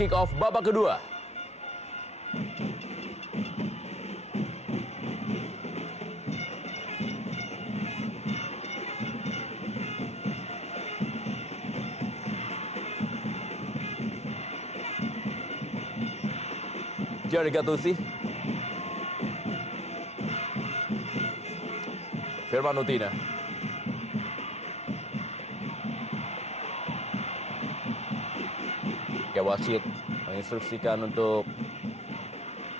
kick off babak kedua. Jerry Gattuso, Firman Utina, ya wasit menginstruksikan untuk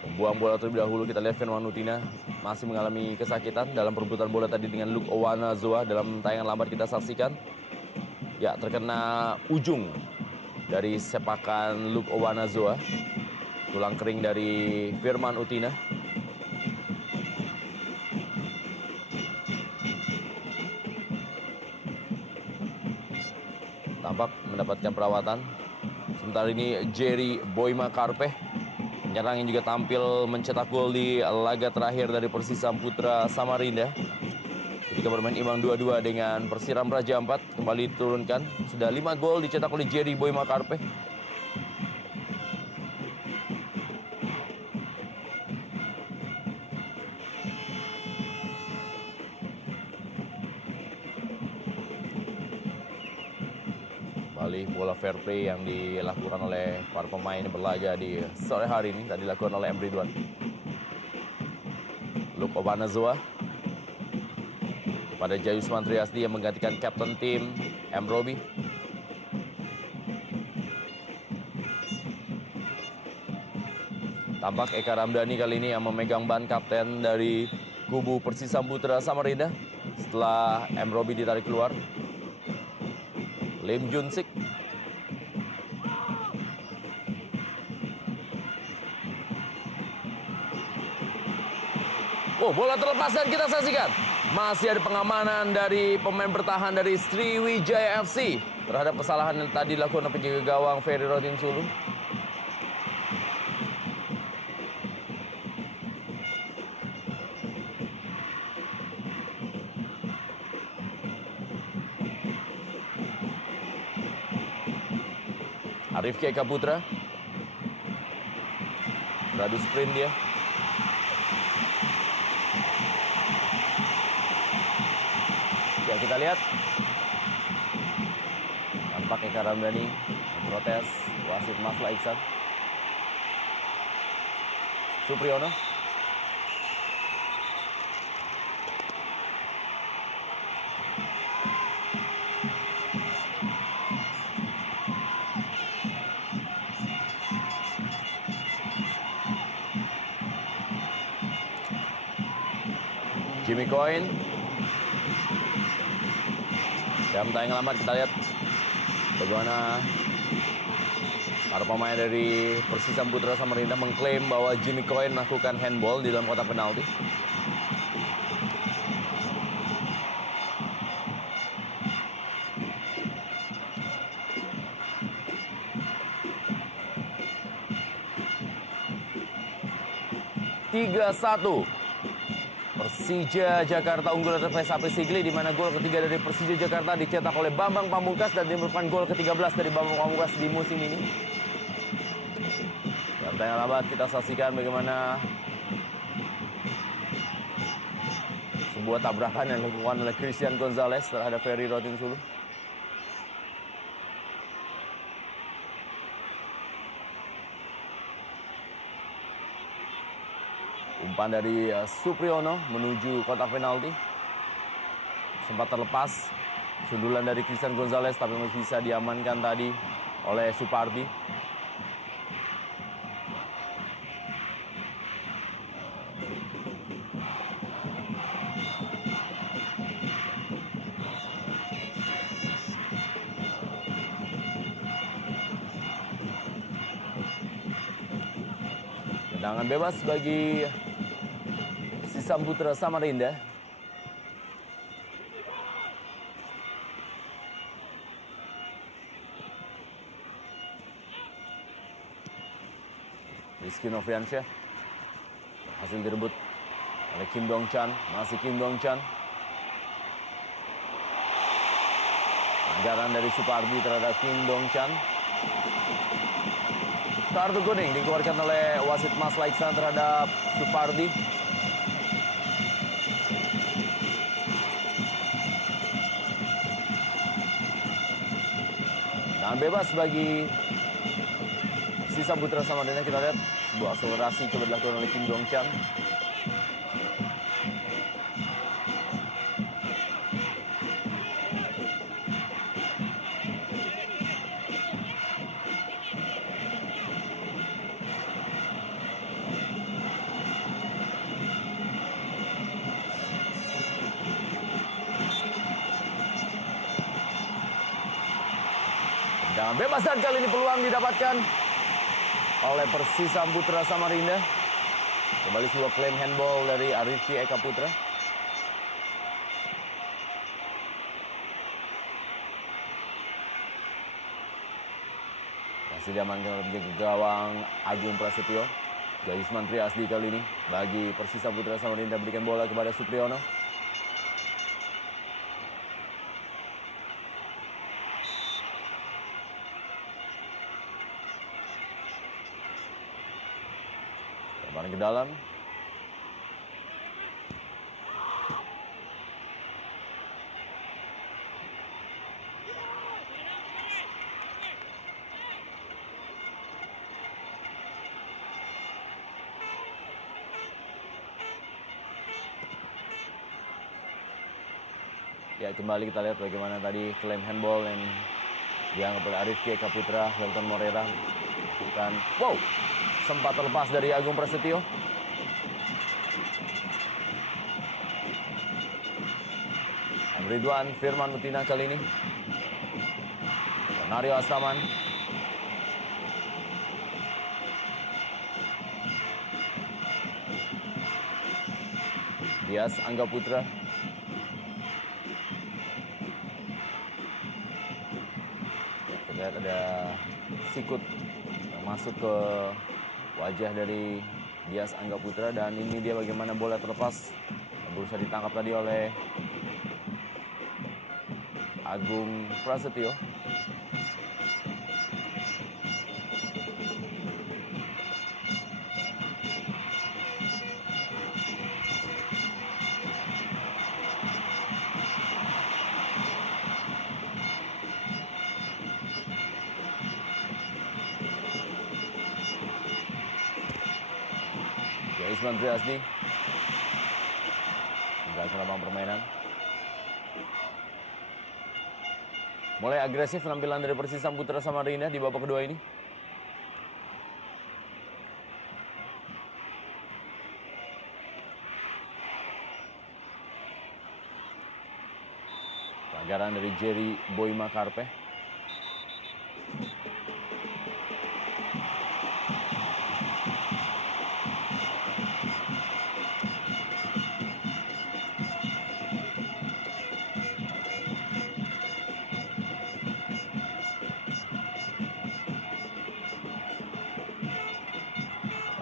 membuang bola terlebih dahulu. Kita lihat Firman Utina masih mengalami kesakitan dalam perebutan bola tadi dengan Luke Owanazoa. Dalam tayangan lambat kita saksikan, ya, terkena ujung dari sepakan Luke Owanazoa, tulang kering dari Firman Utina. Tampak mendapatkan perawatan. Sementara ini Jerry Boima Karpeh, penyerang yang juga tampil mencetak gol di laga terakhir dari Persisam Putra Samarinda. Ketika bermain imbang 2-2 dengan Persiram Raja Ampat, kembali diturunkan. Sudah 5 gol dicetak oleh Jerry Boima Karpeh. Kembali bola fair play yang dilakukan oleh para pemain yang berlaga di sore hari ini, tadi dilakukan oleh M. Ridwan. Luke Owanazoa kepada Jayusman Triasdi yang menggantikan kapten tim M. Robi. Tampak Eka Ramdhani kali ini yang memegang ban kapten dari kubu Persisam Putra Samarinda setelah M. Robi ditarik keluar. Lim Junsik, bola terlepas dan kita saksikan masih ada pengamanan dari pemain bertahan dari Sriwijaya FC terhadap kesalahan yang tadi dilakukan oleh penjaga gawang Ferry Rodin Sulu. Rifki Eka Putra, beradu sprint dia. Ya, kita lihat tampak Eka Ramdhani memprotes wasit Masla Iksan. Supriyono, Jimmy Coyne. Dalam tayangan lambat kita lihat bagaimana para pemain dari Persisam Putra Samarinda mengklaim bahwa Jimmy Coyne melakukan handball di dalam kotak penalti. Tiga 1. Persija Jakarta unggul atas PSAP Sigli, di mana gol ketiga dari Persija Jakarta dicetak oleh Bambang Pamungkas dan merupakan gol ke-13 dari Bambang Pamungkas di musim ini. Dalam tayangan lambat kita saksikan bagaimana sebuah tabrakan yang dilakukan oleh Christian Gonzalez terhadap Ferry Rodin Sulu. Umpan dari Supriyono menuju kotak penalti. Sempat terlepas sundulan dari Christian Gonzalez, tapi masih bisa diamankan tadi oleh Supardi. Tendangan bebas bagi Persisam Putra Samarinda. Rizky Noviansyah berhasil direbut oleh Kim Dong Chan. Masih Kim Dong Chan. Pelanggaran dari Supardi terhadap Kim Dong Chan. Kartu kuning dikeluarkan oleh wasit Mas Laiksan terhadap Supardi. Dan bebas bagi Persisam Putra Samarinda. Kita lihat sebuah akselerasi coba dilakukan oleh Kim Dong Chan. Dan bebas, dan kali ini peluang didapatkan oleh Persisam Putra Samarinda. Kembali sebuah klaim handball dari Arifki Eka Putra. Masih diamankan oleh penjaga gawang Agung Prasetyo. Gaisman Triasdi kali ini bagi Persisam Putra Samarinda, berikan bola kepada Supriyono. Ke dalam. Ya, kembali kita lihat bagaimana tadi klaim handball yang dianggap oleh Arifki Eka Putra. Hilton Morera bukan, wow, sempat terlepas dari Agung Prasetyo. Ridwan Firman Mutina kali ini. Nario Astaman. Dias Angga Putra. Kita lihat ada sikut yang masuk ke wajah dari Dias Angga Putra, dan ini dia bagaimana bola terlepas, berusaha ditangkap tadi oleh Agung Prasetyo. Gaisman Triasdi meninggalkan lapangan permainan. Mulai agresif penampilan dari Persisam Putra Samarinda di babak kedua ini. Pelanggaran dari Jerry Boyma Karpe.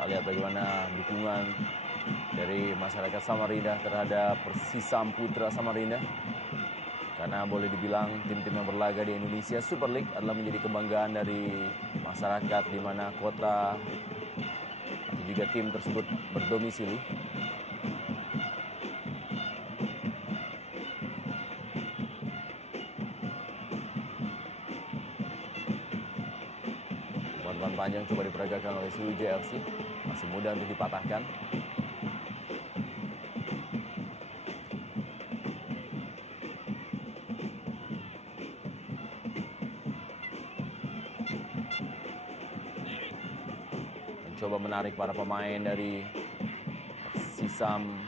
Lihat bagaimana dukungan dari masyarakat Samarinda terhadap Persisam Putra Samarinda. Karena boleh dibilang tim-tim yang berlaga di Indonesia Super League adalah menjadi kebanggaan dari masyarakat di mana kota atau juga tim tersebut berdomisili. Umpan panjang coba diperagakan oleh Sriwijaya FC. Masih mudah untuk dipatahkan. Mencoba menarik para pemain dari Persisam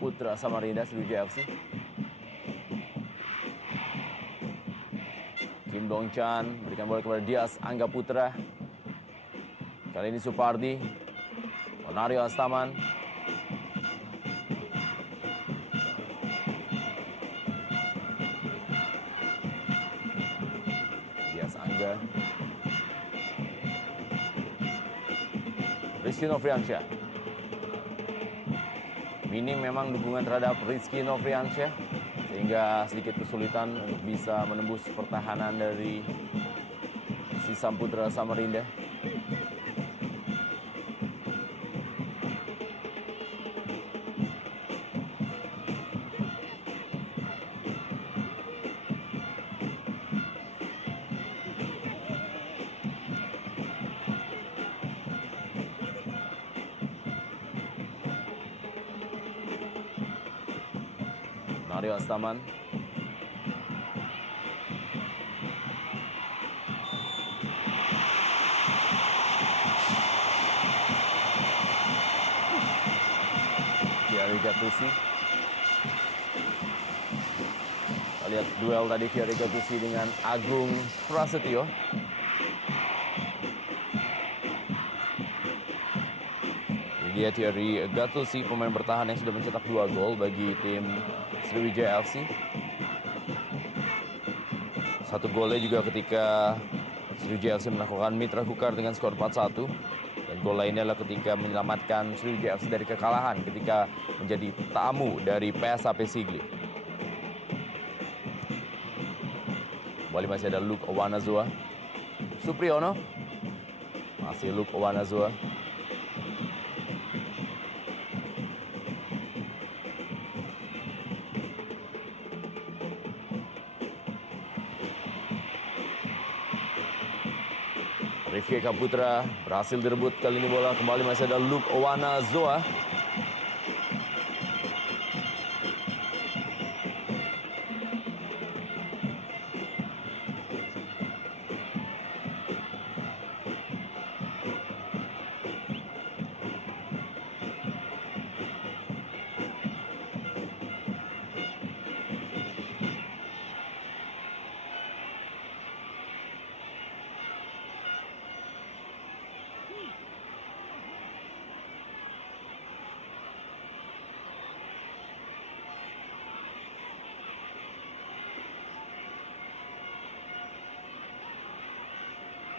Putra Samarinda, Sriwijaya FC. Kim Dong Chan berikan bola kepada Dias Angga Putra. Kali ini Supardi. Nario Astaman. Dias Angga. Rizky Nofriansyah. Minim memang dukungan terhadap Rizky Nofriansyah, sehingga sedikit kesulitan untuk bisa menembus pertahanan dari Persisam Putra Samarinda. Mario Astaman. Thierry Gattuso. Kita lihat duel tadi Thierry Gattuso dengan Agung Prasetyo. Dia Thierry Gattuso, pemain bertahan yang sudah mencetak 2 gol bagi tim Sriwijaya FC. 1 golnya juga ketika Sriwijaya FC melakukan mitra kukar dengan skor 4-1. Dan gol lainnya adalah ketika menyelamatkan Sriwijaya FC dari kekalahan ketika menjadi tamu dari PSAP Sigli. Kembali masih ada Luke Owanazoa. Supriyono. Masih Luke Owanazoa. Rifki Kaputra berhasil direbut kali ini bola. Kembali masih ada Luke Owanazoa.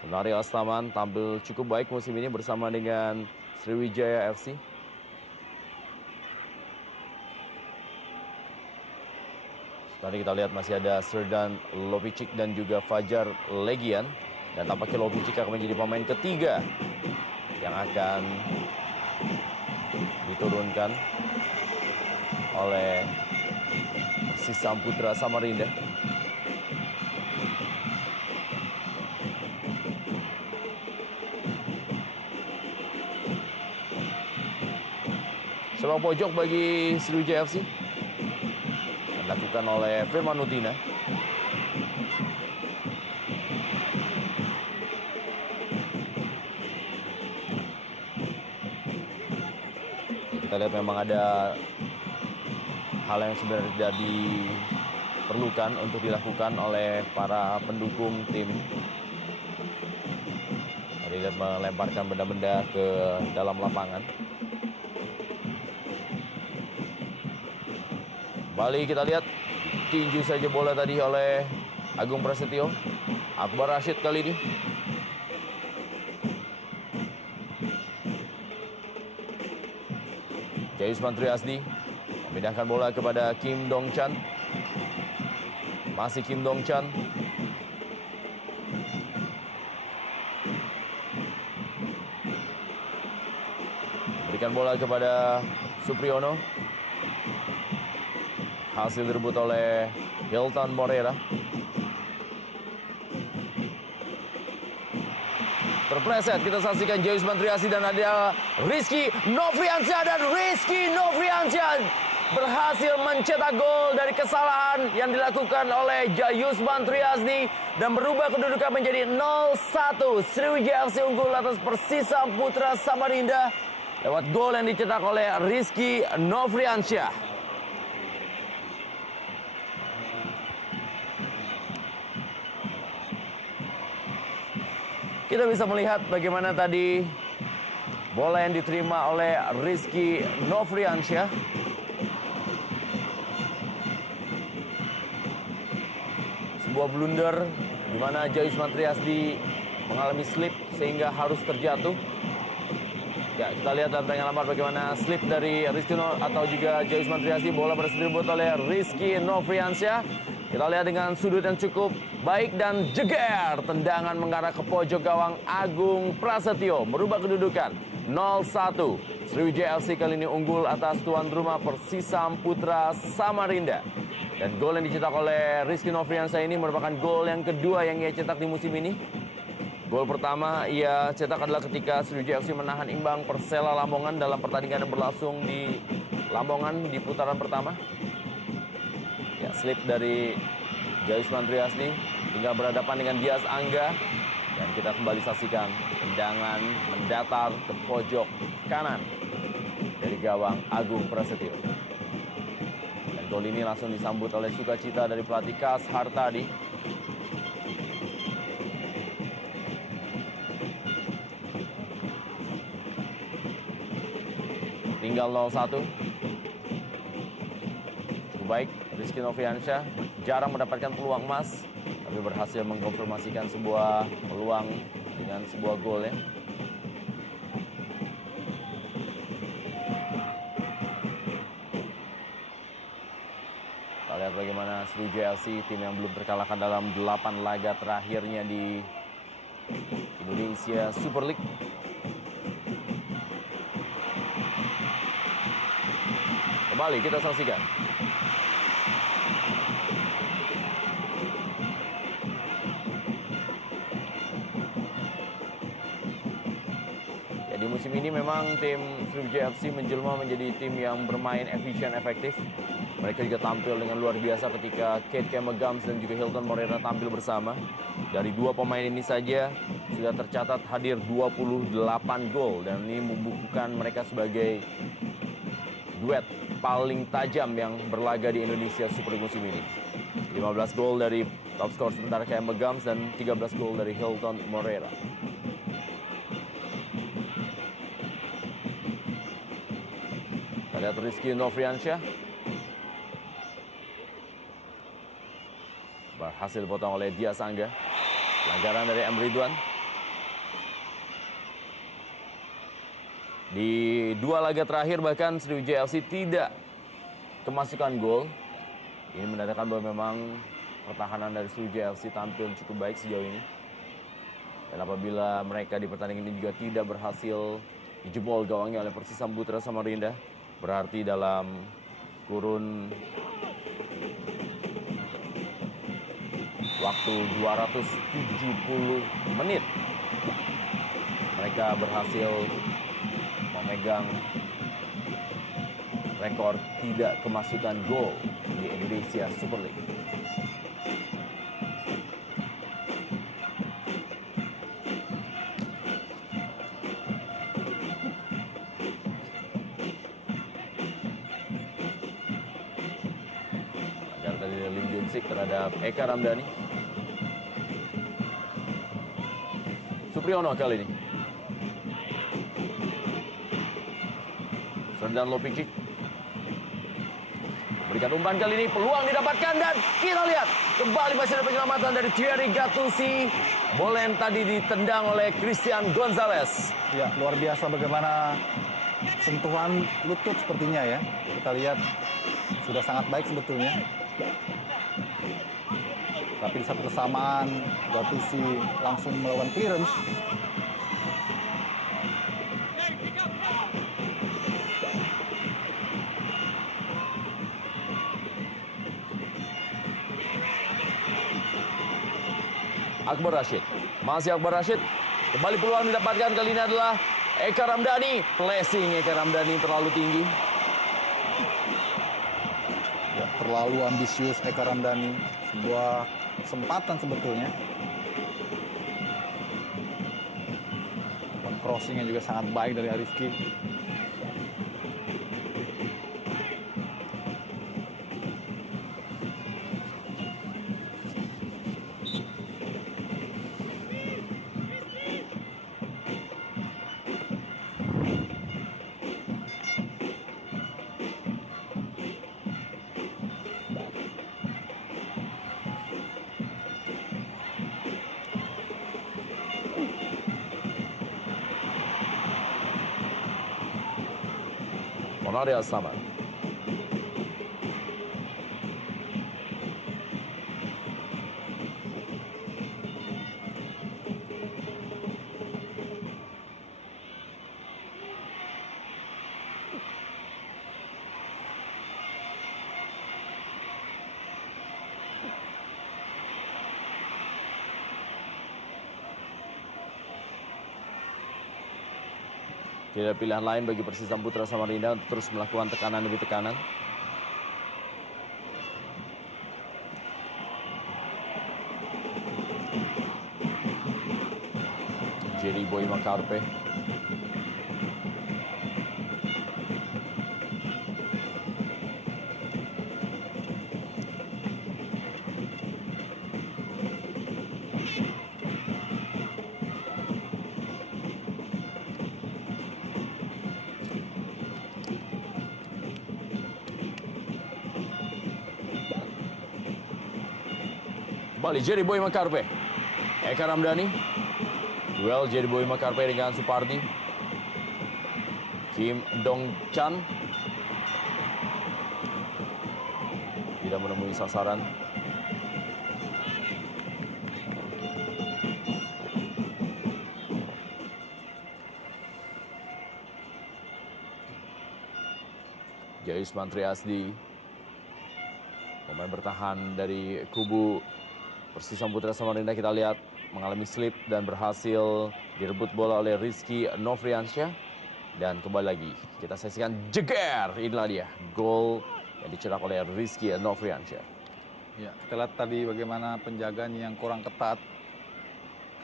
Mario Astaman tampil cukup baik musim ini bersama dengan Sriwijaya FC. Tadi kita lihat masih ada Srdan Lopicic dan juga Fajar Legian. Dan tampaknya Lopicic akan menjadi pemain ketiga yang akan diturunkan oleh Persisam Putra Samarinda. Sepak pojok bagi Sriwijaya FC dilakukan oleh Firman Utina. Kita lihat memang ada hal yang sebenarnya tidak diperlukan untuk dilakukan oleh para pendukung tim. Tadi lihat melemparkan benda-benda ke dalam lapangan. Kembali kita lihat tinju saja bola tadi oleh Agung Prasetyo. Akbar Rashid kali ini. Jayusman Triasdi memindahkan bola kepada Kim Dong Chan. Masih Kim Dong Chan. Berikan bola kepada Supriyono. Hasil direbut oleh Hilton Morera. Terpleset, kita saksikan Jayusman Triasdi dan ada Rizky Nofriansyah. Dan Rizky Nofriansyah berhasil mencetak gol dari kesalahan yang dilakukan oleh Jayusman Triasdi dan berubah kedudukan menjadi 0-1. Sriwijaya FC unggul atas Persisam Putra Samarinda lewat gol yang dicetak oleh Rizky Nofriansyah. Kita bisa melihat bagaimana tadi bola yang diterima oleh Rizky Nofriansyah. Sebuah blunder di mana Jayusman Triasdi mengalami slip sehingga harus terjatuh. Ya, kita lihat dalam tayangan lambat bagaimana slip dari Rizky atau juga Jayusman Triasdi. Bola berhasil direbut oleh Rizky Nofriansyah. Kita lihat dengan sudut yang cukup baik dan jeger. Tendangan mengarah ke pojok gawang Agung Prasetyo. Merubah kedudukan 0-1. Sriwijaya FC kali ini unggul atas tuan rumah Persisam Putra Samarinda. Dan gol yang dicetak oleh Rizky Nofriansyah ini merupakan gol yang kedua yang ia cetak di musim ini. Gol pertama ia cetak adalah ketika Sriwijaya FC menahan imbang Persela Lamongan dalam pertandingan yang berlangsung di Lamongan di putaran pertama. slip dari Jayusman Triasni, tinggal berhadapan dengan Dias Angga. Dan kita kembali saksikan tendangan mendatar ke pojok kanan dari gawang Agung Prasetyo. Dan gol ini langsung disambut oleh sukacita dari pelatih Kas Hartadi. Tinggal 0-1. Cukup baik, Rizky Noviansyah jarang mendapatkan peluang emas, tapi berhasil mengkonfirmasikan sebuah peluang dengan sebuah gol ya. Kita lihat bagaimana Sriwijaya FC, tim yang belum terkalahkan dalam 8 laga terakhirnya di Indonesia Super League. Kembali kita saksikan. Di musim ini memang tim Sriwijaya FC menjelma menjadi tim yang bermain efisien, efektif. Mereka juga tampil dengan luar biasa ketika Kate Kemegams dan juga Hilton Moreira tampil bersama. Dari dua pemain ini saja sudah tercatat hadir 28 gol, dan ini membukukan mereka sebagai duet paling tajam yang berlaga di Indonesia Super League musim ini. 15 gol dari top skor sementara Kemegams dan 13 gol dari Hilton Moreira. Lihat Rizky Noviansyah berhasil dipotong oleh Dias Angga. Pelanggaran dari M. Ridwan. Di dua laga terakhir bahkan Sriwijaya FC tidak kemasukan gol. Ini menandakan bahwa memang pertahanan dari Sriwijaya FC tampil cukup baik sejauh ini. Dan apabila mereka di pertandingan ini juga tidak berhasil dijebol gawangnya oleh Persisam Putra Samarinda, berarti dalam kurun waktu 270 menit mereka berhasil memegang rekor tidak kemasukan gol di Indonesia Super League. Terhadap Eka Ramdhani. Supriyono kali ini. Serdan Lopicic. Berikan umpan kali ini, peluang didapatkan dan kita lihat kembali masih ada penyelamatan dari Thierry Gattuso. Bola yang tadi ditendang oleh Christian Gonzalez. Ya, luar biasa bagaimana sentuhan lutut sepertinya ya. Kita lihat sudah sangat baik sebetulnya. Tapi di saat bersamaan Gattuso langsung melakukan clearance. Akbar Rashid, masih Akbar Rashid, kembali peluang didapatkan kali ini adalah Eka Ramdhani. Placing Eka Ramdhani terlalu tinggi. Ya, terlalu ambisius Eka Ramdhani. Sebuah kesempatan sebetulnya. Crossingnya juga sangat baik dari Arifki. Monaria Samad. Tidak ada pilihan lain bagi Persisam Putra Samarinda untuk terus melakukan tekanan demi tekanan. Jerry Boy Makarpe. Kembali Jerry Boy Makarpe. Eka Ramdhani. Duel Jerry Boy Makarpe dengan Supardi. Kim Dong Chan. Tidak menemui sasaran. Jayus Mantriasdi. Pemain bertahan dari kubu Persis Samudra Samarinda, kita lihat mengalami slip dan berhasil direbut bola oleh Rizky Nofriansyah. Dan kembali lagi kita saksikan jeger, inilah dia gol yang dicetak oleh Rizky Nofriansyah. Ya, kita lihat tadi bagaimana penjagaan yang kurang ketat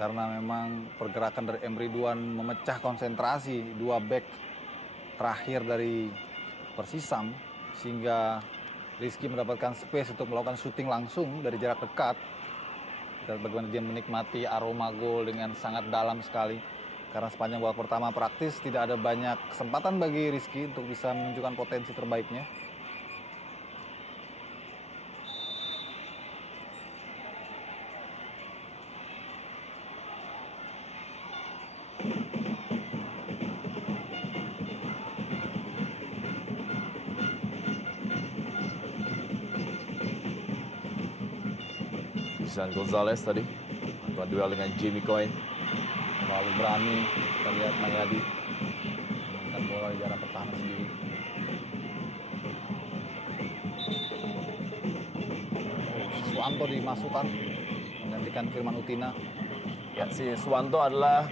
karena memang pergerakan dari Emre Duan memecah konsentrasi dua back terakhir dari Persisam sehingga Rizky mendapatkan space untuk melakukan syuting langsung dari jarak dekat. Kita lihat bagaimana dia menikmati aroma gol dengan sangat dalam sekali. Karena sepanjang babak pertama praktis tidak ada banyak kesempatan bagi Rizky untuk bisa menunjukkan potensi terbaiknya. Christian Gonzalez tadi melakukan duel dengan Jimmy Coyne. Terlalu berani, kita lihat Mayadi memainkan bola di jarak pertahanan sendiri. Siswanto dimasukkan menggantikan Firman Utina. Ya, si Siswanto adalah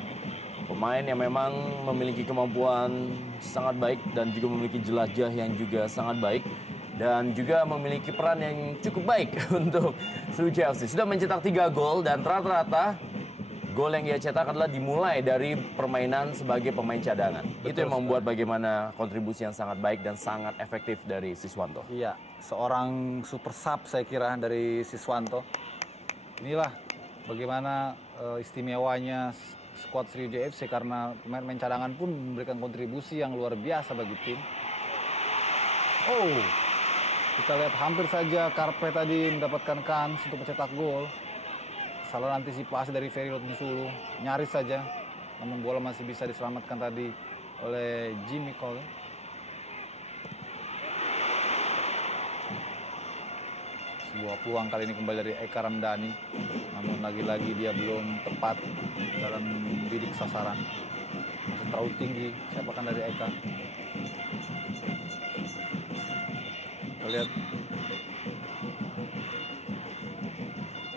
pemain yang memang memiliki kemampuan sangat baik dan juga memiliki jelajah yang juga sangat baik. Dan juga memiliki peran yang cukup baik untuk Sriwijaya FC. Sudah mencetak 3 gol dan rata-rata gol yang ia cetak adalah dimulai dari permainan sebagai pemain cadangan. Itu yang membuat bagaimana kontribusi yang sangat baik dan sangat efektif dari Siswanto. Iya, seorang super sub saya kira dari Siswanto. Inilah bagaimana istimewanya skuad Sriwijaya FC karena pemain-pemain cadangan pun memberikan kontribusi yang luar biasa bagi tim. Oh, kita lihat hampir saja Karpe tadi mendapatkan kans untuk mencetak gol. Salah antisipasi dari Ferry Lotensulu, nyaris saja. Namun bola masih bisa diselamatkan tadi oleh Jimmy Cole. Sebuah peluang kali ini kembali dari Eka Ramdhani. Namun lagi-lagi dia belum tepat dalam bidik sasaran. Masih terlalu tinggi sepakan dari Eka. Kita lihat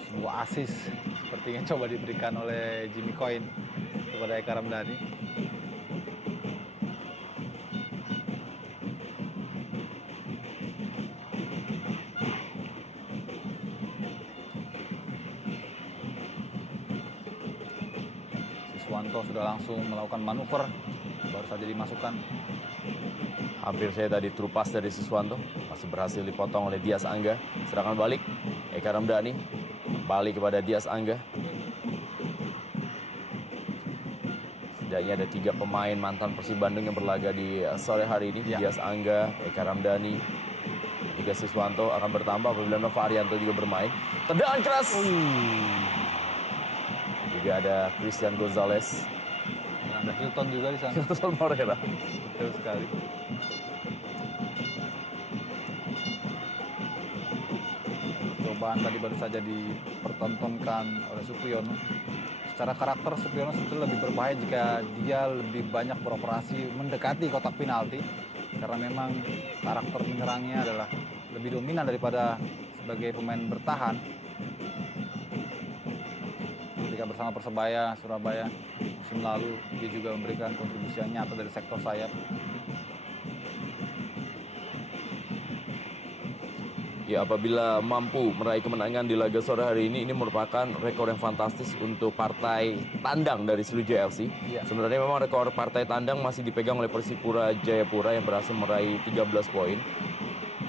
sebuah assist sepertinya coba diberikan oleh Jimmy Coyne kepada Eka Ramdhani. Siswanto sudah langsung melakukan manuver, baru saja dimasukkan. Hampir saya tadi terupas dari Siswanto, masih berhasil dipotong oleh Dias Angga. Serangan balik, Eka Ramdhani kembali kepada Dias Angga. Setidaknya ada 3 pemain mantan Persib Bandung yang berlaga di sore hari ini. Ya. Dias Angga, Eka Ramdhani, juga Siswanto akan bertambah apabila Nova Arianto juga bermain. Tendangan keras. Juga ada Christian Gonzalez. Dan ada Hilton juga di sana. Hilton Moreira. Betul sekali. Cobaan tadi baru saja dipertontonkan oleh Supriyono. Secara karakter Supriyono sebetulnya lebih berbahaya jika dia lebih banyak beroperasi mendekati kotak penalti. Karena memang karakter menyerangnya adalah lebih dominan daripada sebagai pemain bertahan. Ketika bersama Persebaya Surabaya musim lalu, dia juga memberikan kontribusi yang nyata dari sektor sayap. Ya, apabila mampu meraih kemenangan di laga sore hari ini merupakan rekor yang fantastis untuk partai tandang dari Sriwijaya FC. Iya. Sebenarnya memang rekor partai tandang masih dipegang oleh Persipura Jayapura yang berhasil meraih 13 poin.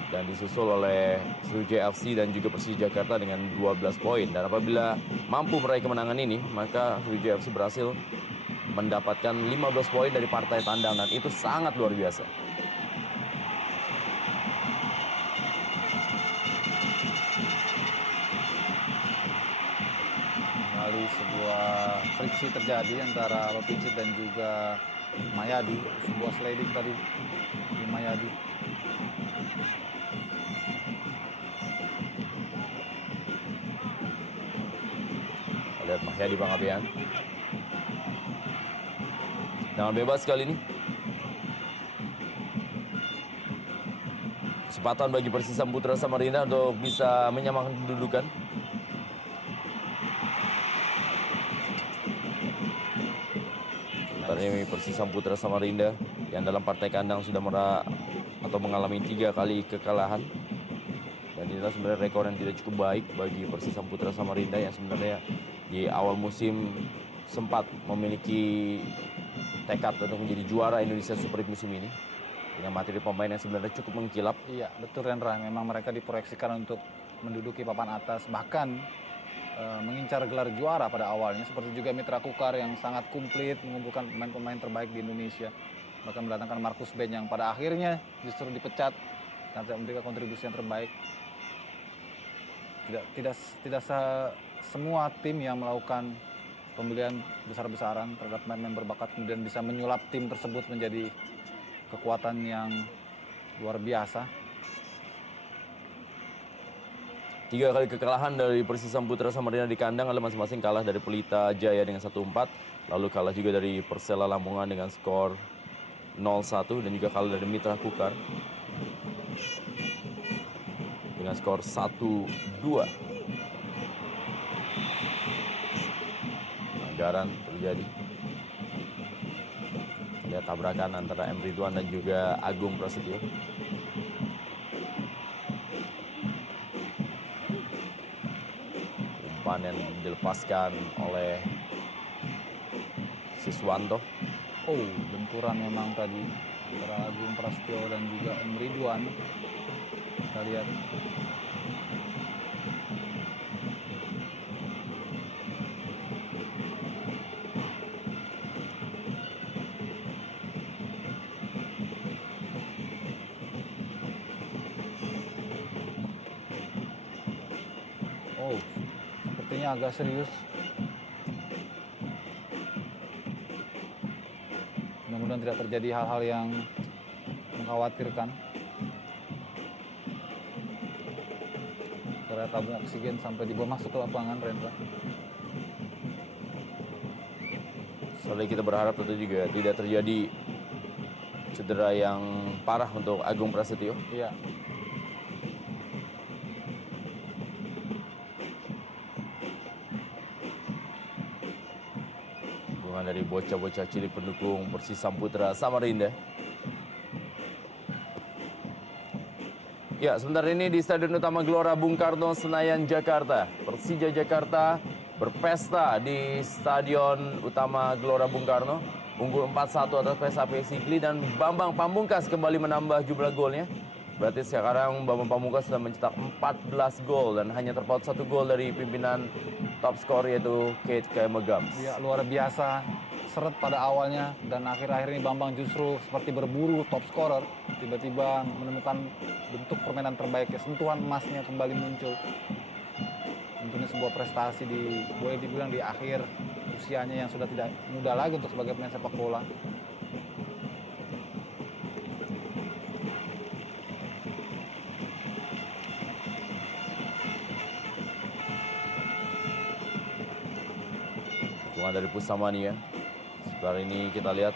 Dan disusul oleh Sriwijaya FC dan juga Persija Jakarta dengan 12 poin. Dan apabila mampu meraih kemenangan ini, maka Sriwijaya FC berhasil mendapatkan 15 poin dari partai tandang. Dan itu sangat luar biasa. Kembali sebuah friksi terjadi antara Lopicit dan juga Mayadi. Sebuah sliding tadi di Mayadi. Lihat Mahyadi Bang Abean. Dengan bebas kali ini. Kesempatan bagi Persisam Putra Samarinda untuk bisa menyamakan kedudukan. Sementara ini Persisam Putra Samarinda yang dalam partai kandang sudah mengalami 3 kali kekalahan. Dan inilah sebenarnya rekor yang tidak cukup baik bagi Persisam Putra Samarinda yang sebenarnya di awal musim sempat memiliki tekad untuk menjadi juara Indonesia Super League musim ini. Dengan materi pemain yang sebenarnya cukup mengkilap. Iya, betul Rendra. Memang mereka diproyeksikan untuk menduduki papan atas, bahkan mengincar gelar juara pada awalnya. Seperti juga Mitra Kukar yang sangat komplit, mengumpulkan pemain-pemain terbaik di Indonesia. Bahkan mendatangkan Marcus Ben yang pada akhirnya justru dipecat karena tidak memberikan kontribusi yang terbaik. Tidak semua tim yang melakukan pembelian besar-besaran terhadap pemain berbakat kemudian bisa menyulap tim tersebut menjadi kekuatan yang luar biasa. 3 kali kekalahan dari Persisam Putra Samarinda di kandang adalah masing-masing kalah dari Pelita Jaya dengan 1-4, lalu kalah juga dari Persela Lamongan dengan skor 0-1 dan juga kalah dari Mitra Kukar dengan skor 1-2. Pelanggaran terjadi. Lihat tabrakan antara M. Ridwan dan juga Agung Prasetyo. Umpan yang dilepaskan oleh Siswanto. Oh, benturan memang tadi antara Agung Prasetyo dan juga M. Ridwan. Kita lihat. Oh, sepertinya agak serius. Mudah-mudahan tidak terjadi hal-hal yang mengkhawatirkan. Karena tabung oksigen sampai dibawa masuk ke lapangan, Rendra. Soalnya kita berharap tentu juga tidak terjadi cedera yang parah untuk Agung Prasetyo. Iya. Dari bocah-bocah cilik pendukung Persisam Putra Samarinda. Ya, sebentar ini di Stadion Utama Gelora Bung Karno, Senayan, Jakarta. Persija Jakarta berpesta di Stadion Utama Gelora Bung Karno. Unggul 4-1 atas PSAP Sigli dan Bambang Pamungkas kembali menambah jumlah golnya. Berarti sekarang Bambang Pamungkas sudah mencetak 14 gol dan hanya terpaut 1 gol dari pimpinan top skor yaitu Kate Kemegams. Ya, luar biasa seret pada awalnya dan akhir-akhir ini Bambang justru seperti berburu top scorer, tiba-tiba menemukan bentuk permainan terbaiknya, sentuhan emasnya kembali muncul. Tentunya sebuah prestasi boleh dibilang di akhir usianya yang sudah tidak muda lagi untuk sebagai pemain sepak bola. Dari Pusamania. Sebentar ini kita lihat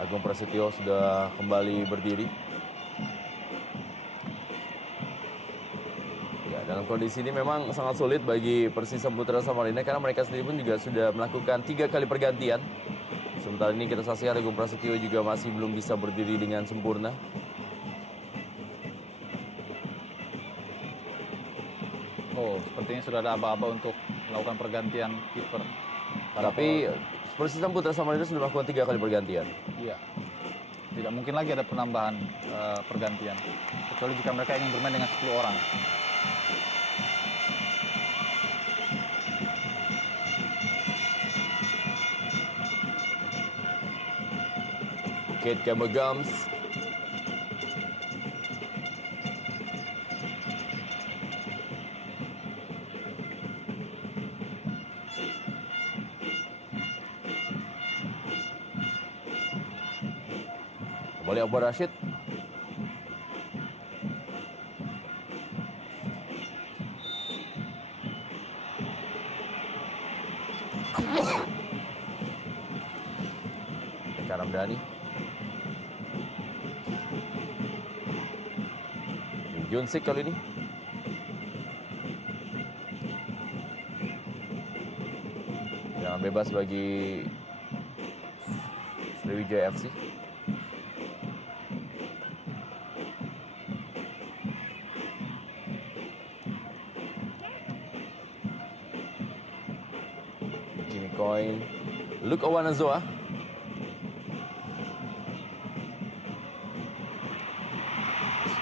Agung Prasetyo sudah kembali berdiri. Ya, dalam kondisi ini memang sangat sulit bagi Persisam Putra Samarinda karena mereka sendiri pun juga sudah melakukan 3 kali pergantian Sementara ini kita saksikan Agung Prasetyo juga masih belum bisa berdiri dengan sempurna. Oh, sepertinya sudah ada aba-aba untuk melakukan pergantian kiper. Tapi Persisam Putra Samarinda sudah melakukan 3 kali pergantian. Iya, tidak mungkin lagi ada penambahan pergantian. Kecuali jika mereka ingin bermain dengan 10 orang. Kate Kamagams. Kembali Akbar Rashid. Eka Ramdhani. Junsik kali ini. Jangan bebas bagi Sriwijaya FC. Jimmy Coyne, Luke Owanazoa.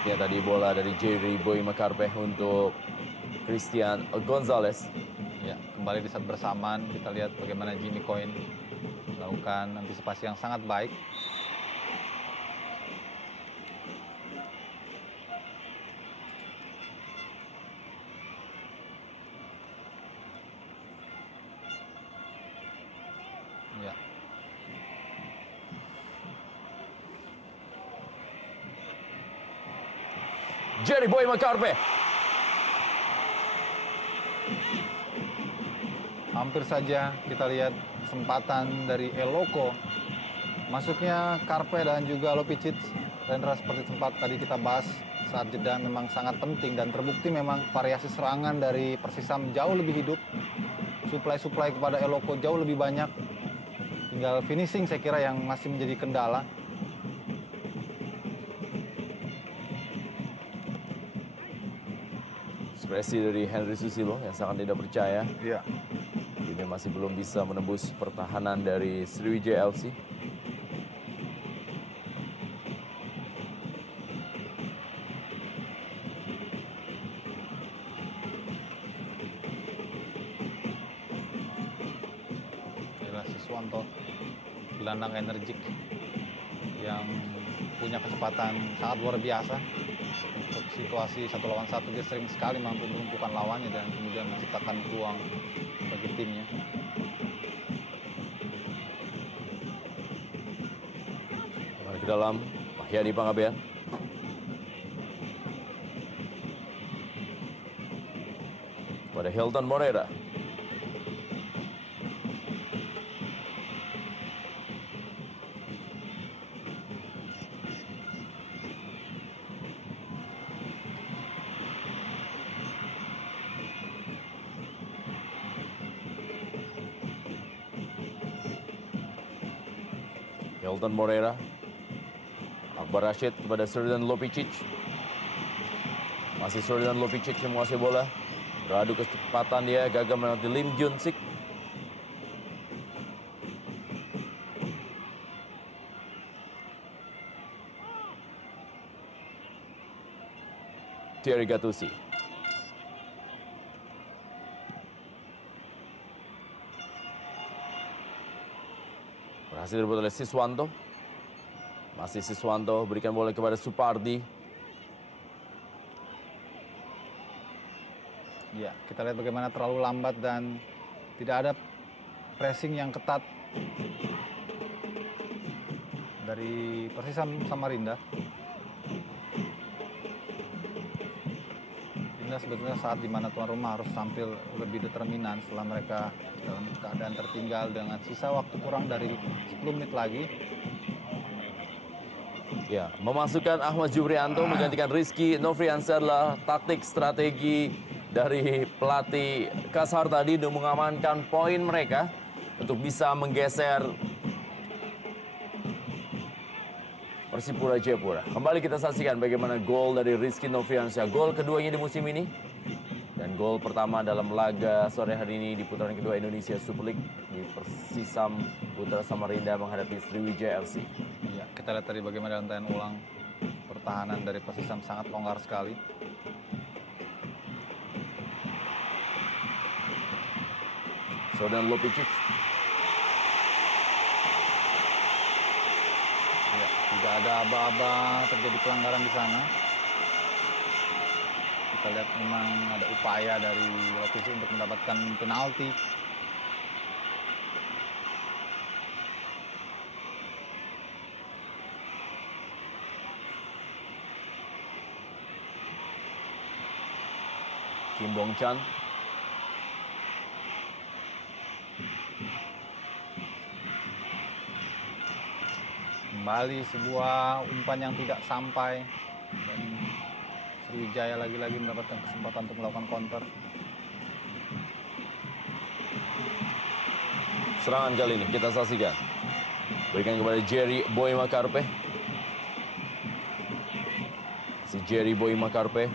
Ya, tadi bola dari Jerry Boy Makarpeh untuk Christian Gonzalez. Ya, kembali di saat bersamaan kita lihat bagaimana Jimmy Coyne melakukan antisipasi yang sangat baik. Ya. Jerry Boy Makarpeh. Hampir saja kita lihat kesempatan dari Eloko. Masuknya Karpe dan juga Lopicic. Rendra, seperti sempat tadi kita bahas saat jeda, memang sangat penting dan terbukti memang variasi serangan dari Persisam jauh lebih hidup. Suplai kepada Eloko jauh lebih banyak. Tinggal finishing saya kira yang masih menjadi kendala. Ekspresi dari Henry Susilo yang sangat tidak percaya. Iya. Timnya masih belum bisa menembus pertahanan dari Sriwijaya FC. Inilah Siswanto, gelandang energik yang punya kecepatan sangat luar biasa. Untuk situasi 1 lawan 1 dia sering sekali mampu melumpuhkan lawannya dan kemudian menciptakan peluang bagi timnya. Kembali ke dalam, Mahyadi Pangabean. Pada Hilton Moreira. Hilton Moreira. Akbar Rashid kepada Srdan Lopicic. Masih Srdan Lopicic yang menguasai bola. Beradu kecepatan dia, gagal melewati Lim Junsik. Thierry Gattuso. Berhasil direbut oleh Siswanto. Masih Siswanto berikan bola kepada Supardi. Ya, kita lihat bagaimana terlalu lambat dan tidak ada pressing yang ketat dari Persisam Samarinda. Inilah sebetulnya saat di mana tuan rumah harus tampil lebih determinan setelah mereka dalam keadaan tertinggal dengan sisa waktu kurang dari 10 menit lagi. Ya, memasukkan Ahmad Jubrianto menggantikan Rizky Nofriansyah adalah taktik strategi dari pelatih Kashar tadi untuk mengamankan poin mereka untuk bisa menggeser Persipura Jayapura. Kembali kita saksikan bagaimana gol dari Rizky Noviansyah. Gol keduanya di musim ini. Dan gol pertama dalam laga sore hari ini di putaran kedua Indonesia Super League di Persisam Putra Samarinda menghadapi Sriwijaya FC. Ya, kita lihat tadi bagaimana dalam tayangan ulang pertahanan dari Persisam sangat longgar sekali. Sodan Lopicic. Ya, tidak ada aba-aba terjadi pelanggaran di sana. Kita lihat memang ada upaya dari Lopicic untuk mendapatkan penalti. Kim Bong Chan. Kembali sebuah umpan yang tidak sampai dan Sriwijaya lagi-lagi mendapatkan kesempatan untuk melakukan counter. Serangan kali ini kita saksikan. Berikan kepada Jerry Boy Makarpe. Si Jerry Boy Makarpe.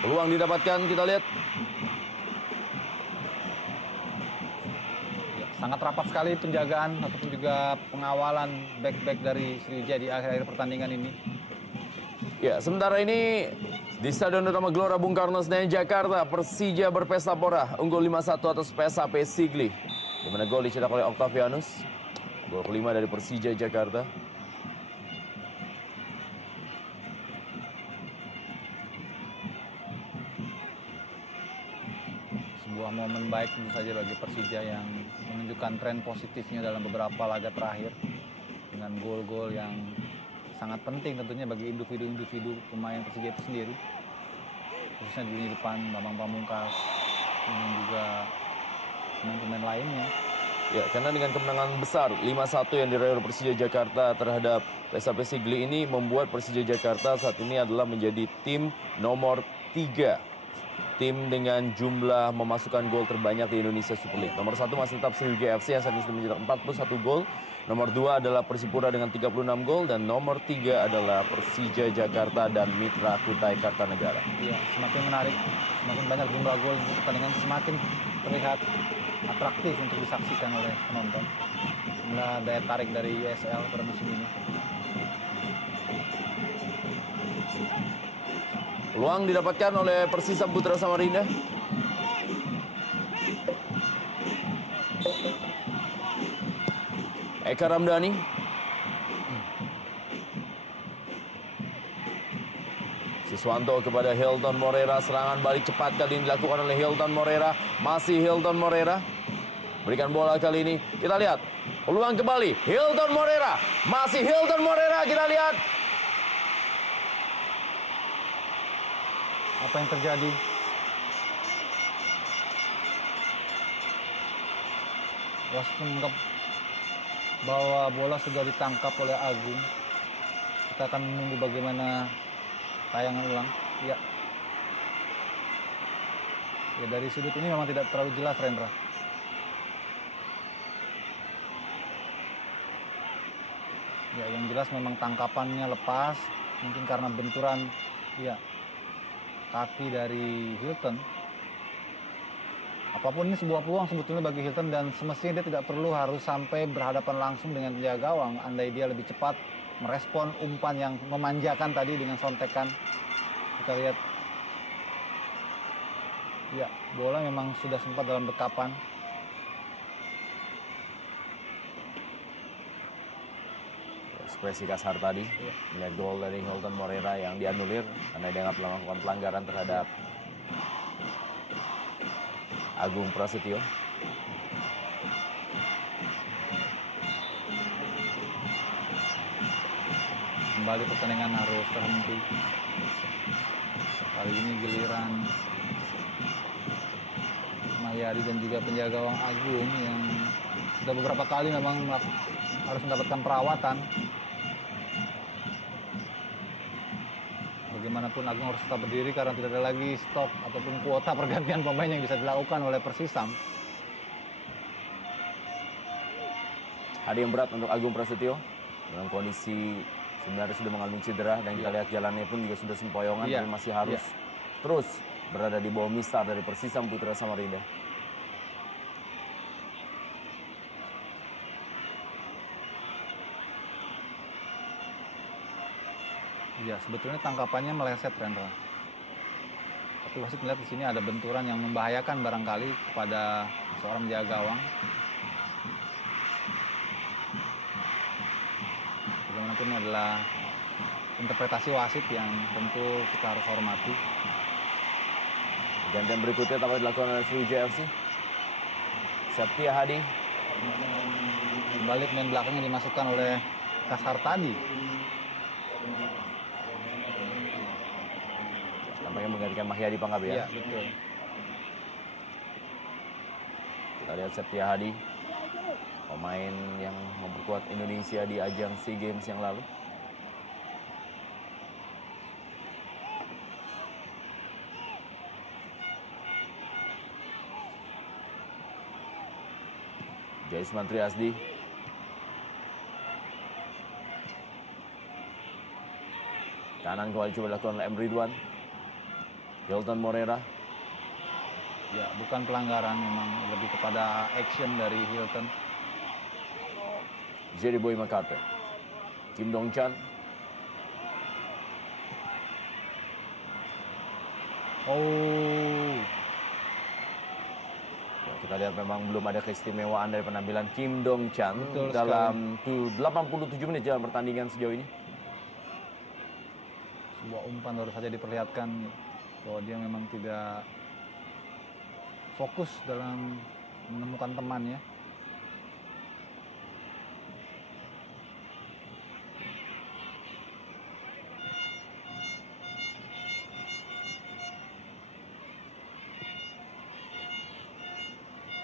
Peluang didapatkan, kita lihat. Sangat rapat sekali penjagaan ataupun juga pengawalan back-back dari Sriwijaya di akhir-akhir pertandingan ini. Ya, sementara ini di Stadion Utama Gelora Bung Karno Senayan Jakarta, Persija berpesta pora unggul 5-1 atas PSAP Sigli. Di mana gol dicetak oleh Octavianus. Gol kelima dari Persija Jakarta. Sebuah momen baik tentu saja bagi Persija yang menunjukkan tren positifnya dalam beberapa laga terakhir dengan gol-gol yang sangat penting tentunya bagi individu-individu pemain Persija itu sendiri, khususnya di lini depan Bambang Pamungkas dan juga pemain-pemain lainnya. Ya, karena dengan kemenangan besar 5-1 yang diraih oleh Persija Jakarta terhadap PSAP Sigli ini membuat Persija Jakarta saat ini adalah menjadi tim nomor 3. Tim dengan jumlah memasukkan gol terbanyak di Indonesia Super League. Nomor 1 masih tetap Sriwijaya FC yang saat ini sudah mencetak 41 gol. Nomor 2 adalah Persipura dengan 36 gol. Dan nomor 3 adalah Persija Jakarta dan Mitra Kutai Kartanegara. Iya, semakin menarik, semakin banyak jumlah gol untuk pertandingan, semakin terlihat atraktif untuk disaksikan oleh penonton. Inilah daya tarik dari ISL pada musim ini. Peluang didapatkan oleh Persisam Putra Samarinda. Eka Ramdhani. Siswanto kepada Hilton Moreira. Serangan balik cepat kali ini dilakukan oleh Hilton Moreira. Masih Hilton Moreira. Berikan bola kali ini. Kita lihat. Peluang kembali. Hilton Moreira. Masih Hilton Moreira. Kita lihat. Apa yang terjadi? Wasit menganggap bahwa bola sudah ditangkap oleh Agung. Kita akan menunggu bagaimana tayangan ulang. Ya. Ya, dari sudut ini memang tidak terlalu jelas, Rendra. Ya, yang jelas memang tangkapannya lepas, mungkin karena benturan ya kaki dari Hilton. Apapun ini sebuah peluang sebetulnya bagi Hilton dan semestinya dia tidak perlu harus sampai berhadapan langsung dengan penjaga gawang. Andai dia lebih cepat merespon umpan yang memanjakan tadi dengan sontekan. Kita lihat. Ya, bola memang sudah sempat dalam dekapan. Ekspresi kasar tadi, melihat gol dari Hilton Moreira yang dianulir karena dianggap melakukan pelanggaran terhadap Agung Prasetyo. Kembali pertandingan harus terhenti. Kali ini giliran Mayari dan juga penjaga gawang Agung yang sudah beberapa kali memang harus mendapatkan perawatan. Bagaimanapun Agung harus tetap berdiri karena tidak ada lagi stok ataupun kuota pergantian pemain yang bisa dilakukan oleh Persisam. ada yang berat untuk Agung Prasetyo dengan kondisi sebenarnya sudah mengalami cedera dan kita lihat jalannya pun juga sudah sempoyongan, Iya. tapi masih harus terus berada di bawah mistar dari Persisam Putra Samarinda. Iya, sebetulnya tangkapannya meleset, Rendra. Tapi wasit melihat di sini ada benturan yang membahayakan barangkali kepada seorang penjaga gawang. Bagaimanapun ini adalah interpretasi wasit yang tentu kita harus hormati. Gantian berikutnya dapat dilakukan oleh Sriwijaya FC. Septia Hadi. Kembali pemain belakangnya dimasukkan oleh Kasar tadi. Tampaknya menggantikan Mahyadi Panggabean. Iya, betul. Kita lihat Septia Hadi, pemain yang memperkuat Indonesia di ajang SEA Games yang lalu. Jaisman Triasdi. Kanan kembali coba dilakukan oleh M. Ridwan. Hilton Morera. Ya, bukan pelanggaran, memang lebih kepada action dari Hilton. Jerry Boy Makate. Kim Dong Chan. Oh, Ya, kita lihat memang belum ada keistimewaan dari penampilan Kim Dong Chan Betul dalam 87 menit jalan pertandingan sejauh ini. sebuah umpan baru saja diperlihatkan bahwa dia memang tidak fokus dalam menemukan temannya.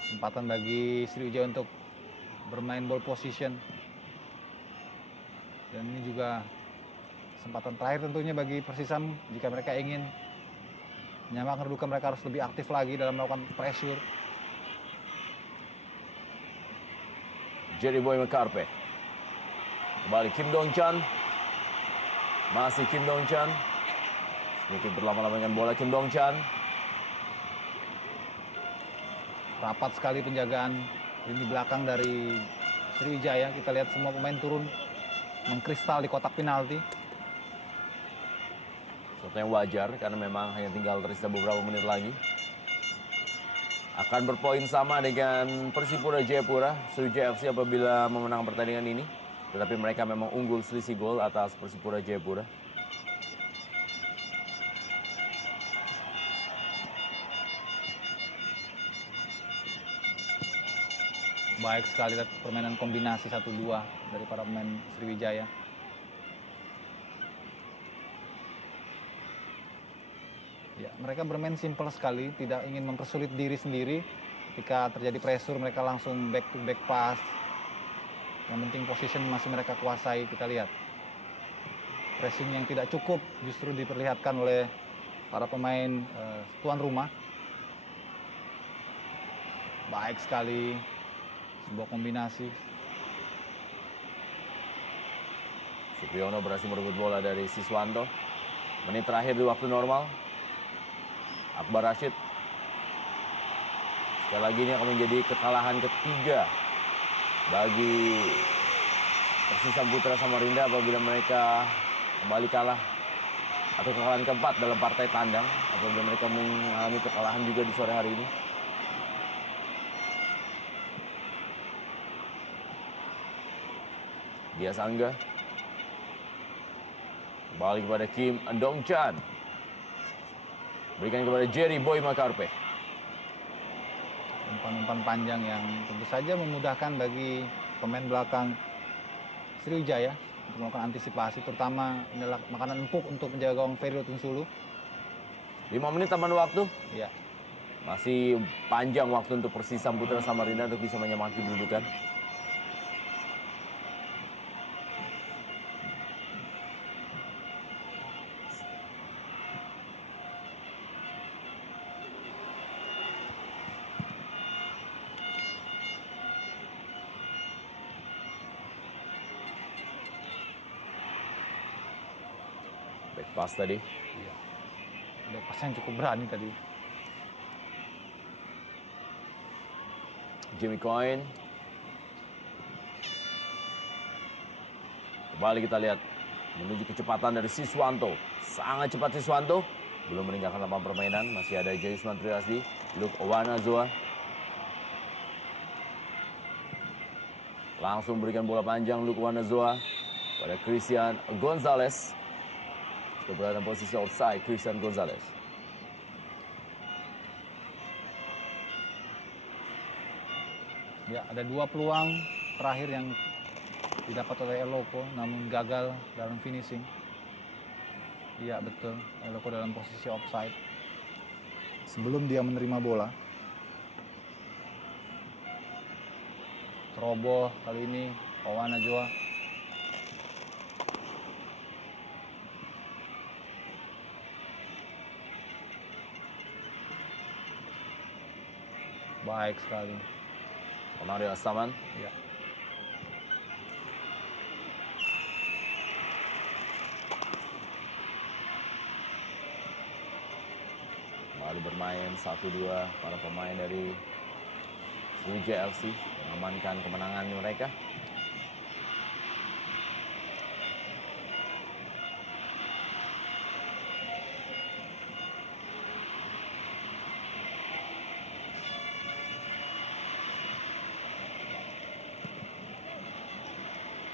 Kesempatan bagi Sriwijaya untuk bermain ball position. Dan ini juga kesempatan terakhir tentunya bagi Persisam jika mereka ingin menyamakan kedudukan, mereka harus lebih aktif lagi dalam melakukan pressure. Jerry Boy Mekarpe. Kembali Kim Dong Chan. Masih Kim Dong Chan. Sedikit berlama-lama dengan bola Kim Dong Chan. Rapat sekali penjagaan lini belakang dari Sriwijaya. Kita lihat semua pemain turun mengkristal di kotak penalti. Sesuatu yang wajar karena memang hanya tinggal tersisa beberapa menit lagi. Akan berpoin sama dengan Persipura Jayapura. Sriwijaya FC apabila memenang pertandingan ini. Tetapi mereka memang unggul selisih gol atas Persipura Jayapura. Baik sekali lihat permainan kombinasi 1-2 dari para pemain Sriwijaya. Ya, mereka bermain simpel sekali, tidak ingin mempersulit diri sendiri. Ketika terjadi pressure, mereka langsung back to back pass. Yang penting position masih mereka kuasai. Kita lihat pressing yang tidak cukup justru diperlihatkan oleh para pemain tuan rumah. Baik sekali sebuah kombinasi. Supriyono berhasil merebut bola dari Siswanto. Menit terakhir di waktu normal. Akbar Rashid. Sekali lagi ini akan menjadi kekalahan ketiga bagi Persisam Putra Samarinda apabila mereka kembali kalah, atau kekalahan keempat dalam partai tandang apabila mereka mengalami kekalahan juga di sore hari ini. Dias Angga. Kembali kepada Kim Dong Chan. Berikan kepada Jerry Boy Makarpe. Umpan-umpan panjang yang tentu saja memudahkan bagi pemain belakang Sriwijaya untuk melakukan antisipasi, terutama adalah makanan empuk untuk penjaga gawang Ferry Rotinsulu. 5 menit tambahan waktu. Ya, Masih panjang waktu untuk Persisam Putra Samarinda untuk bisa menyamakan kedudukan. Back pass tadi. Iya. Back pass yang cukup berani tadi. Jimmy Coyne. Kembali kita lihat menuju kecepatan dari Siswanto. Sangat cepat Siswanto. Belum meninggalkan lapangan permainan. Masih ada Jayusman Triasdi. Luke Owanazoa. Langsung berikan bola panjang Luke Owanazoa pada Christian Gonzalez. Sudah berada dalam posisi offside Christian Gonzalez. Ya, ada 2 peluang terakhir yang didapat oleh Eloko, namun gagal dalam finishing. Iya betul, Eloko dalam posisi offside sebelum dia menerima bola. Teroboh kali ini Owanazoa. Baik sekali. Mario Astaman. Ya. Kembali bermain 1-2 para pemain dari Sriwijaya FC mengamankan kemenangan mereka.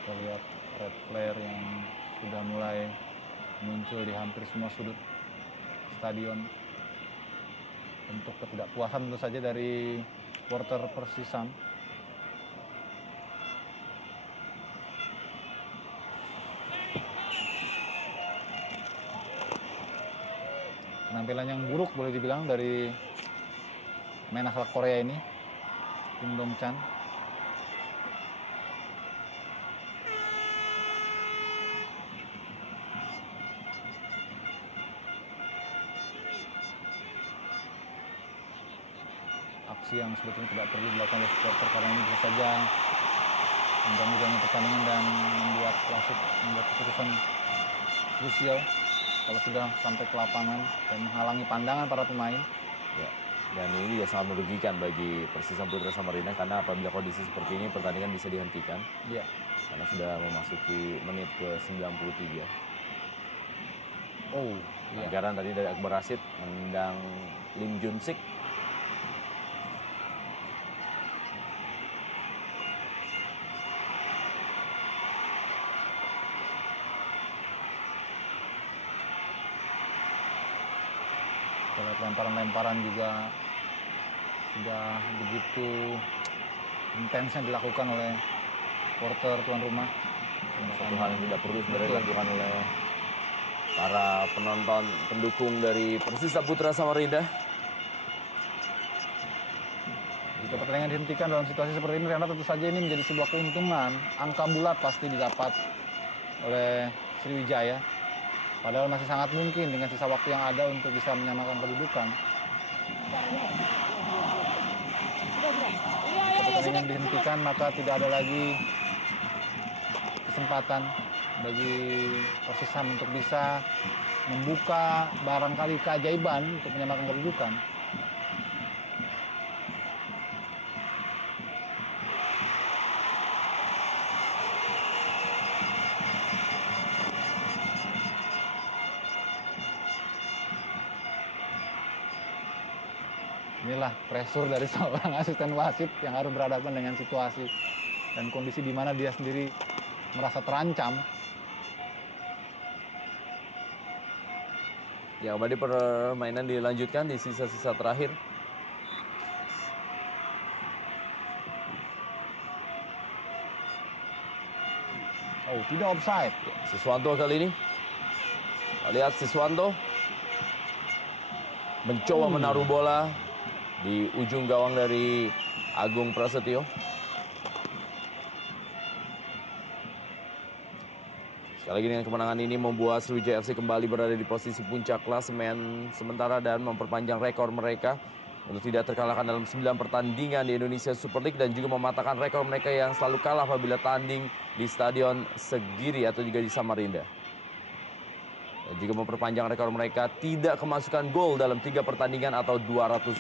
Kita lihat red flare yang sudah mulai muncul di hampir semua sudut stadion. Bentuk ketidakpuasan tentu saja dari supporter Persisam. Penampilan yang buruk boleh dibilang dari pemain asal Korea ini, Kim Dong Chan. Aksi yang sebetulnya tidak perlu dilakukan oleh supporter karena ini bisa saja mengganggu pertandingan dan membuat wasit membuat keputusan krusial kalau sudah sampai ke lapangan dan menghalangi pandangan para pemain. Ya. Dan ini juga sangat merugikan bagi Persisam Putra Samarinda karena apabila kondisi seperti ini pertandingan bisa dihentikan. Iya. Karena sudah memasuki menit ke 93. Oh, iya. Pelanggaran tadi dari Akbar Rashid menendang Lim Jun Sik. Lemparan-lemparan juga sudah begitu intensnya dilakukan oleh supporter tuan rumah. Satu hal yang tidak perlu sebenarnya dilakukan oleh para penonton pendukung dari Persisam Putra Samarinda. Jika pertandingan dihentikan dalam situasi seperti ini, karena tentu saja ini menjadi sebuah keuntungan. Angka bulat pasti didapat oleh Sriwijaya. Padahal masih sangat mungkin dengan sisa waktu yang ada untuk bisa menyamakan kedudukan. Jika pertandingan dihentikan, maka tidak ada lagi kesempatan bagi Persisam untuk bisa membuka barangkali keajaiban untuk menyamakan kedudukan. Inilah pressure dari seorang asisten wasit yang harus berhadapan dengan situasi dan kondisi di mana dia sendiri merasa terancam. Ya, kembali permainan dilanjutkan di sisa-sisa terakhir. Oh, tidak offside. Siswanto kali ini. Kita lihat Siswanto mencoba menaruh bola di ujung gawang dari Agung Prasetyo. Sekali lagi dengan kemenangan ini membuat Sriwijaya FC kembali berada di posisi puncak klasemen sementara dan memperpanjang rekor mereka untuk tidak terkalahkan dalam 9 pertandingan di Indonesia Super League dan juga mematahkan rekor mereka yang selalu kalah apabila tanding di Stadion Segiri atau juga di Samarinda. dan juga memperpanjang rekor mereka tidak kemasukan gol dalam 3 pertandingan atau 270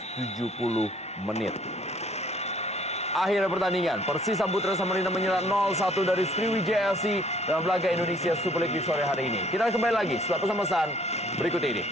menit. Akhir pertandingan, Persisa Putra Samarinda menyerah 0-1 dari Sriwijaya FC dalam laga Indonesia Super League di sore hari ini. Kita kembali lagi setelah pesan-pesan berikut ini.